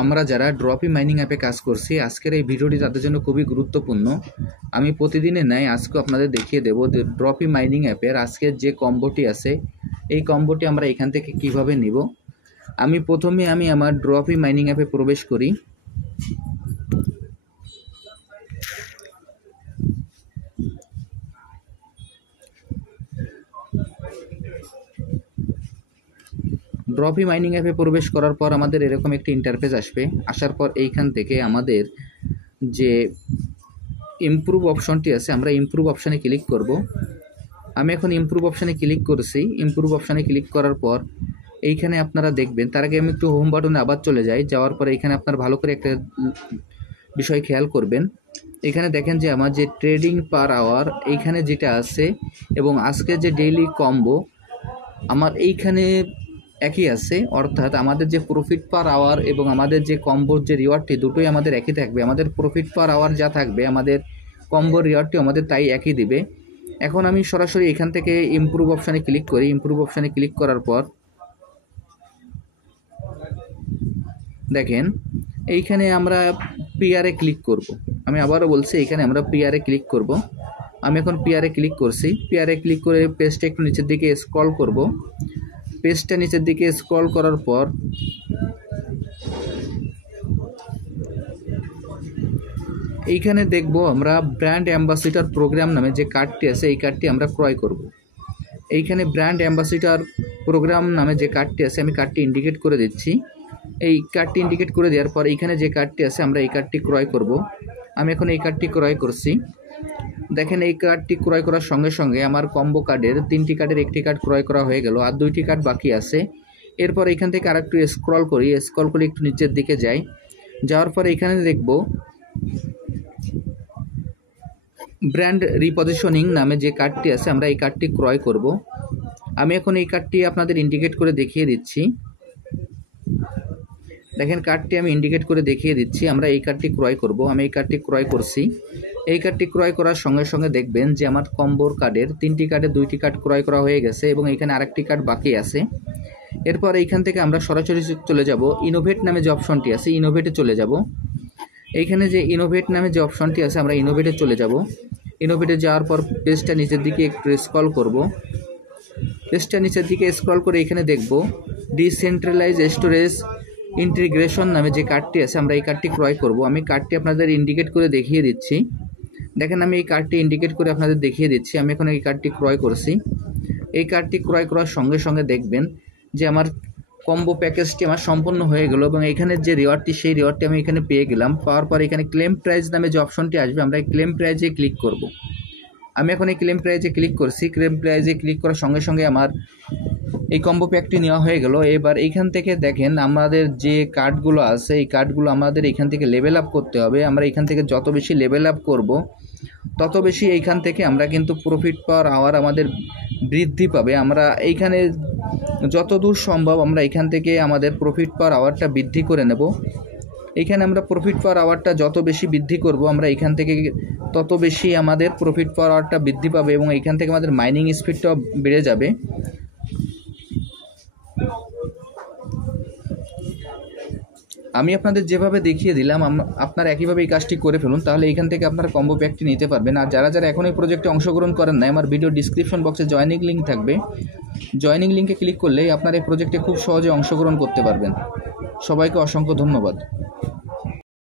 আমরা যারা ড্রপি মাইনিং অ্যাপে কাজ করছি, আজকের এই ভিডিওটি তাদের জন্য খুবই গুরুত্বপূর্ণ। আমি প্রতিদিনের ন্যায় আজকে আপনাদের দেখিয়ে দেব যে ড্রপি মাইনিং অ্যাপের আজকের যে কম্বোটি আছে, এই কম্বোটি আমরা এখান থেকে কিভাবে নিব। প্রথমে আমি আমার ড্রপি মাইনিং অ্যাপে প্রবেশ করি। ড্রপি মাইনিং অ্যাপে প্রবেশ করার পর আমাদের এরকম একটি ইন্টারফেস আসবে। আসার পর এইখান থেকে আমাদের যে ইমপ্রুভ অপশনটি আছে, আমরা ইমপ্রুভ অপশানে ক্লিক করব। আমি এখন ইমপ্রুভ অপশানে ক্লিক করছি। ইমপ্রুভ অপশানে ক্লিক করার পর এইখানে আপনারা দেখবেন, তার আগে আমি একটু হোম বাটনে আবার চলে যাই। যাওয়ার পরে এখানে আপনার ভালো করে একটা বিষয় খেয়াল করবেন। এখানে দেখেন যে আমার যে ট্রেডিং পার আওয়ার এইখানে যেটা আছে এবং আজকে যে ডেইলি কম্বো আমার এইখানে একই আছে, অর্থাৎ আমাদের যে প্রফিট পার আওয়ার এবং আমাদের যে কম্বোর যে রিওয়ার্ডটি দুটোই আমাদের একই থাকবে। আমাদের প্রফিট পার আওয়ার যা থাকবে আমাদের কম্বোর রিওয়ার্ডটি আমাদের তাই একই দিবে। এখন আমি সরাসরি এখান থেকে ইমপ্রুভ অপশানে ক্লিক করি। ইমপ্রুভ অপশানে ক্লিক করার পর দেখেন এইখানে আমরা পিআরে ক্লিক করব। আমি আবারও বলছি, এইখানে আমরা পিআরে ক্লিক করব। আমি এখন পিআরে ক্লিক করছি। পিআরে ক্লিক করে পেজটা একটু নিচের দিকে স্ক্রল করব। পেজটা নিচের দিকে স্ক্রল করার পর এইখানে দেখব আমরা ব্র্যান্ড অ্যাম্বাসিডর প্রোগ্রাম নামে যে কার্ডটি আছে, এই কার্ডটি আমরা ক্রয় করব। এইখানে ব্র্যান্ড অ্যাম্বাসিডর প্রোগ্রাম নামে যে কার্ডটি আছে, আমি কার্ডটি ইন্ডিকেট করে দিচ্ছি। এই কার্ডটি ইন্ডিকেট করে দেওয়ার পর এইখানে যে কার্ডটি আছে আমরা এই কার্ডটি ক্রয় করব। আমি এখন এই কার্ডটি ক্রয় করছি। দেখেন এই কার্ডটি ক্রয় করার সঙ্গে সঙ্গে আমার কম্বো কার্ডের 3টি কার্ডের একটি কার্ড ক্রয় করা হয়ে গেল, আর 2টি কার্ড বাকি আছে। এরপর এখান থেকে আরেকটু স্ক্রল করি। স্ক্রল করে একটু নিচের দিকে যাই। যাওয়ার পরে এখানে দেখব ব্র্যান্ড রিপজিশনিং নামে যে কার্ডটি আছে, আমরা এই কার্ডটি ক্রয় করব। আমি এখন এই কার্ডটি আপনাদের ইন্ডিকেট করে দেখিয়ে দিচ্ছি। দেখেন কার্ডটি আমি ইন্ডিকেট করে দেখিয়ে দিচ্ছি। আমরা এই কার্ডটি ক্রয় করব। আমি এই কার্ডটি ক্রয় করছি। এই কার্ডটি ক্রয় করার সঙ্গে সঙ্গে দেখবেন যে আমার কম্বোর কার্ডের 3টি কার্ডের 2টি কার্ড ক্রয় করা হয়ে গেছে এবং এখানে আরেকটি কার্ড বাকি আছে। এরপর এইখান থেকে আমরা সরাসরি চলে যাব ইনোভেট নামে যে অপশনটি আছে, ইনোভেটে চলে যাব। এইখানে যে ইনোভেট নামে যে অপশনটি আছে আমরা ইনোভেটে চলে যাব। ইনোভেটে যাওয়ার পর পেজটা নিচের দিকে একটু স্ক্রল করব। পেজটা নিচের দিকে স্ক্রল করে এখানে দেখব ডিসেন্ট্রালাইজ স্টোরেজ ইন্টিগ্রেশন নামে যে কার্ডটি আছে, আমরা এই কার্ডটি ক্রয় করব। আমি কার্ডটি আপনাদের ইন্ডিকেট করে দেখিয়ে দিচ্ছি। দেখেন আমি এই কার্ডটি ইন্ডিকেট করে আপনাদের দেখিয়ে দিচ্ছি। আমি এখন এই কার্ডটি ক্রয় করছি। এই কার্ডটি ক্রয় করার সঙ্গে সঙ্গে দেখবেন যে আমার কম্বো প্যাকেজটি আমার সম্পূর্ণ হয়ে গেল এবং এখানের যে রিওয়ার্ডটি সেই রিওয়ার্ডটি আমি এখানে পেয়ে গেলাম। পাওয়ার পর এখানে ক্লেম প্রাইস নামে যে অপশনটি আসবে, আমরা এই ক্লেম প্রাইজে ক্লিক করব। আমি এখন এই ক্লেম প্রাইজে ক্লিক করছি। ক্লেম প্রাইজে ক্লিক করার সঙ্গে সঙ্গে আমার এই কম্বো প্যাকটি নেওয়া হয়ে গেল। এবার এইখান থেকে দেখেন আমাদের যে কার্ডগুলো আছে, এই কার্ডগুলো আমাদের এখান থেকে লেভেল আপ করতে হবে। আমরা এখান থেকে যত বেশি লেভেল আপ করব তত বেশি এইখান থেকে আমরা কিন্তু প্রফিট পার আওয়ার আমাদের বৃদ্ধি পাবে। আমরা এইখানে যত দূর সম্ভব আমরা এখান থেকে আমাদের প্রফিট পার আওয়ারটা বৃদ্ধি করে নেব। এইখানে আমরা প্রফিট পার আওয়ারটা যত বেশি বৃদ্ধি করব আমরা এখান থেকে তত বেশি আমাদের প্রফিট পার আওয়ারটা বৃদ্ধি পাবে এবং এখান থেকে আমাদের মাইনিং স্পিডটাও বেড়ে যাবে। আমি আপনাদের যেভাবে দেখিয়ে দিলাম আপনারা একইভাবে এই কাজটি করে ফেলুন, তাহলে এখান থেকে আপনারা কম্বো প্যাকটি নিতে পারবেন। আর যারা যারা এখন এই প্রজেক্টে অংশগ্রহণ করেন নাই, আমার ভিডিও ডিসক্রিপশন বক্সে জয়েনিং লিঙ্ক থাকবে। জয়েনিং লিঙ্কে ক্লিক করলেই আপনারা এই প্রজেক্টে খুব সহজে অংশগ্রহণ করতে পারবেন। সবাইকে অসংখ্য ধন্যবাদ।